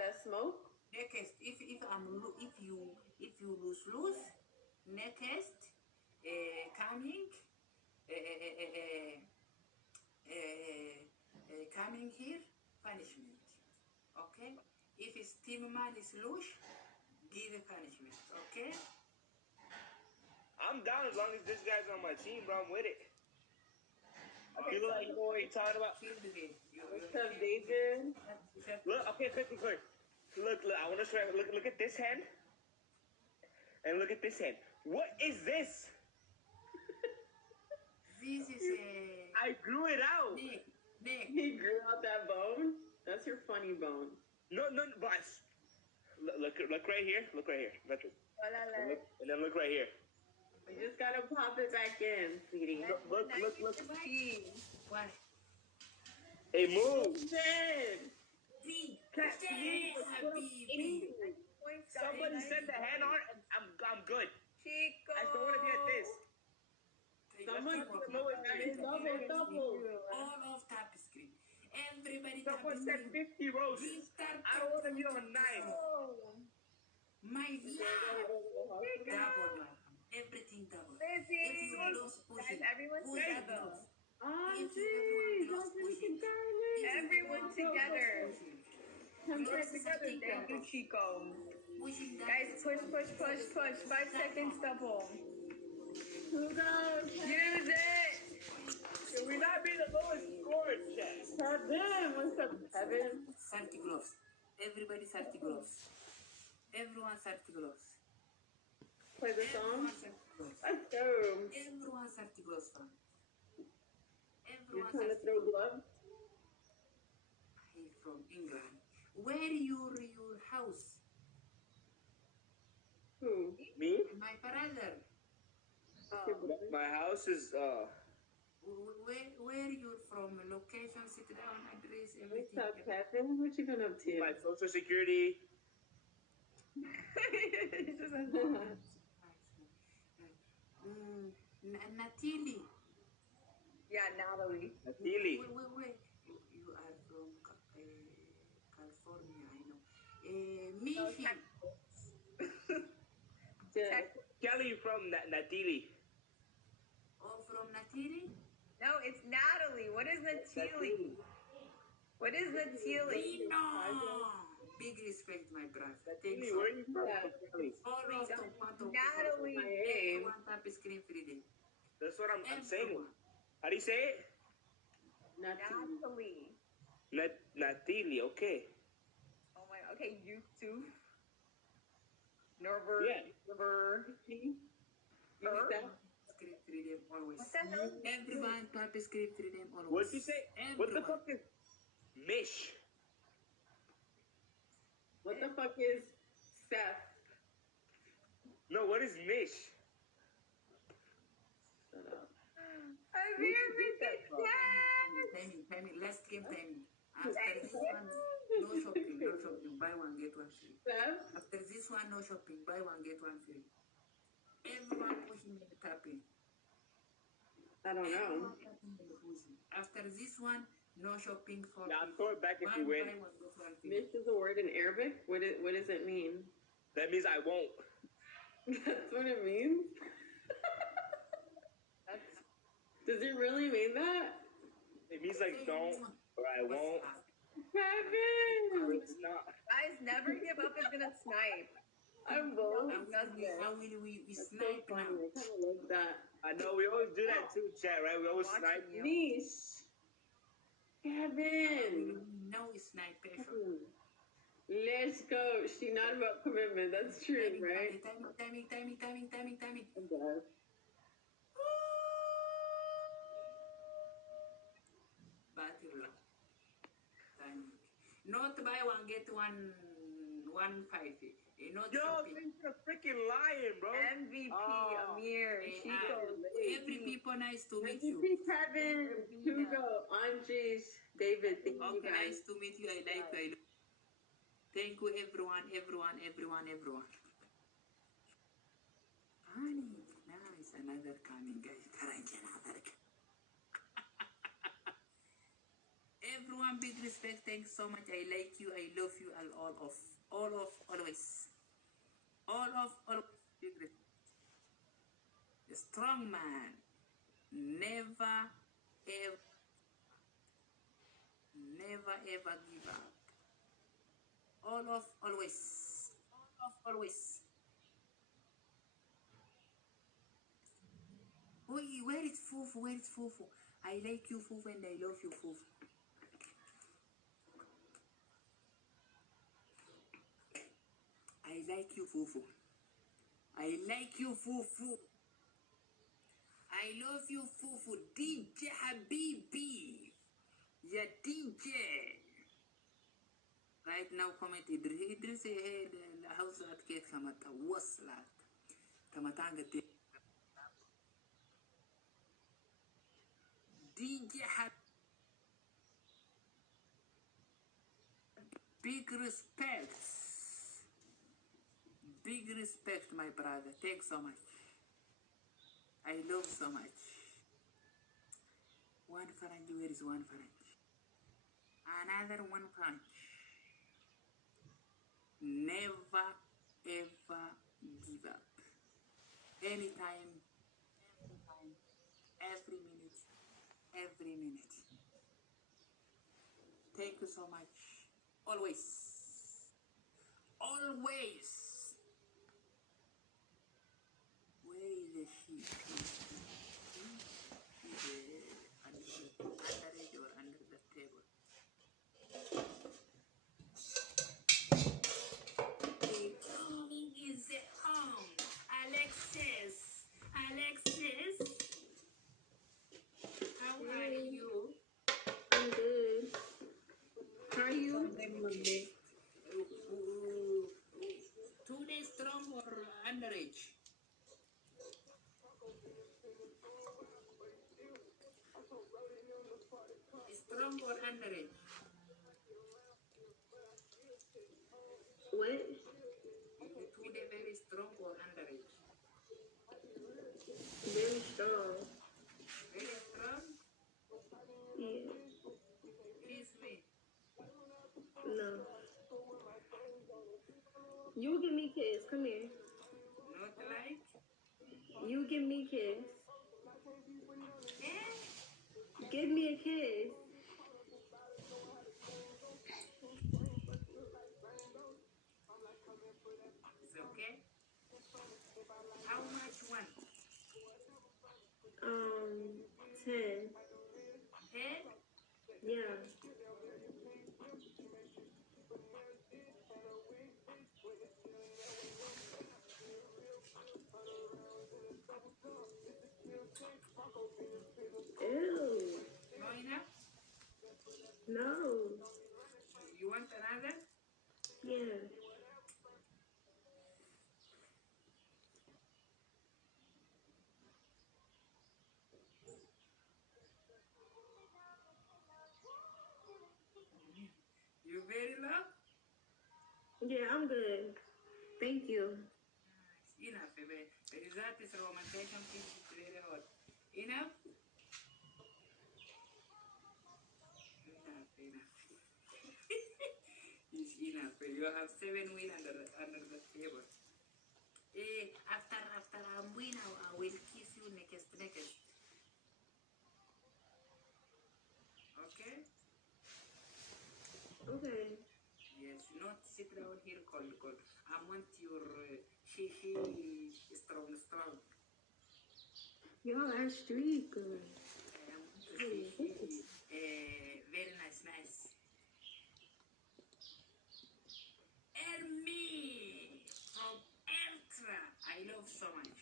that smoke. Next, if you lose, next, coming, coming here, punishment. Okay? If it's team man is lose, give a punishment. Okay? I'm down as long as this guy's on my team, bro. I'm with it. I feel like you know what you're talking about. What's up, David? Look, okay, quick. Look, I want to show you. Look at this hand. And look at this hand. What is this? This is a... I grew it out. Nick. He grew out that bone? That's your funny bone. No, boss. Look right here. Look right here. Look, and then look right here. You just gotta pop it back in, sweetie. Look. What? Hey, move. Somebody send the hand on, and I'm good. Chico. I don't want to be at this. Someone double. All of tap screen. Everybody Someone said 50 rows. I don't want to be on 9. My double. Everything double. If you lose, push it. Everyone together. Everyone together. Come together. Thank you, Chico. Guys, Guys, push. 5 seconds double. Who goes? Use it. Should we not be the lowest scorer, chat? Kevin, what's up, Kevin? 30 gloves. Everybody 30 gloves. Everyone 30 gloves. Play the song. Let's go. Everyone 30 gloves, fam. You're Everyone trying to 30 throw gloves. gloves? He's from England. Where your house? Who? Me? My brother. My house is Where you're from? Location, sit down, address, What's everything. up, Kevin? What you been up to? my social security. Natili. Yeah, Natalie. Natili. Wait. You are from California, I know. Michi. Kelly from Natili. Oh, from Natili? No, it's Natalie. What is Natili? What is Natili? No. Big respect, my brother. Thanks. Natili, where are you from? Kelly? All of Tomato. Natalie. One tap screen free day. That's what I'm saying. How do you say it? Natalie. Natili, okay. Oh my. Okay, you too. Norbert. Yeah. Norbert. Screen free them always. What the hell? Everyone tap screen free them always. What'd you say? What the Everyone. fuck is Mish? What the fuck is Seth? No, what is Mish? Shut up. I'm here with the Penny. Last game, Penny. After this one, no shopping. Buy one, get one free. Seth? After this one, no shopping. Buy one, get one free. Everyone pushing and tapping. I don't know. Everyone tapping and pushing. After this one, no shopping for Yeah, I'm throwing back if buy you win. one, get one free. Mish is a word in Arabic? What does it mean? That means I won't. That's what it means? Does it really mean that? It means like don't or I won't. Kevin! Or it's not. Guys, never give up is gonna snipe. I'm bold. How will we That's so snipe funny. now? I kind of love that. I know we always do that too, chat, right? We always snipe. You. Mish. Kevin. No sniper. Let's go. She not about commitment. That's true, right? Timing. I'm glad. Battle. Timing. Not buy one, get one 150. Not Yo, shopping. you're a freaking lying, bro. MVP, Amir, Chico. Every people nice to meet you. MVP Kevin. Hugo. I'm Jace. David. Thank you Okay, guys. nice to meet you. I like you. Thank you, everyone. Funny. Nice. Another coming, guys. Another. Everyone Akumaa, big respect. Thanks so much. I like you. I love you. Always. Always. Big respect. A strong man. Never ever give up. Always. Always. Oh, where is Fufu? Where is Fufu? I like you, Fufu, and I love you, Fufu. I like you, Fufu. I like you, Fufu. I love you, Fufu. DJ Habibi. Yeah, DJ. Right now, comment Idris. The house at Kate Kamata was like Kamatanga. DJ had big respect. Big respect, my brother. Thanks so much. I love so much. One Faranji, where is one Faranji? Another one punch. Never ever give up. Anytime, every minute. Thank you so much. Always. Where is the sheep? Underage or under the table? The king is at home. Alexis. How are you? I'm good. How are you? Monday. 2 days strong or underage? Strong or underage? What? 2 day very strong or underage? Very strong. Very strong? Yeah. Kiss me. No. You give me a kiss. Come here. Not like? You give me a kiss. Eh? Give me a kiss. It's okay? How much one? 10. 10? Yeah. Ew. No enough? No. You want another? Yeah. You very low? Yeah, I'm good. Thank you. Enough, baby. The result is romantation thing is very hot. Enough? Enough. It's enough. You have 7 win under the table. After I'm win, I will kiss you next. Okay? Okay. Yes, not sit down here cold. I want your she strong. Y'all are street good. I want she very nice. And me from Ultra. I love so much.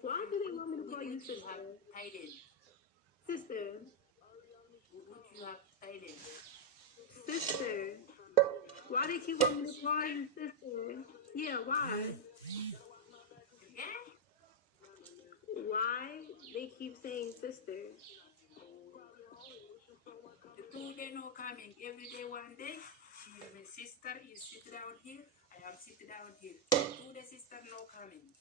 Why do they want me to call you Which you sister? have Thailand? Sister. Which you have Thailand? Sister. Why they keep wanting me to call you sister? Yeah, why? Yeah? Why they keep saying sister? The 2 day no coming. Every day, 1 day. My sister is sit down here. I am sit down here. 2 day sister no coming.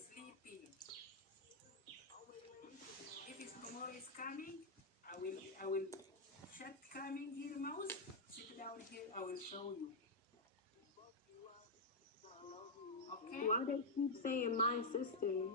Sleeping. Okay? Why they keep saying my sister?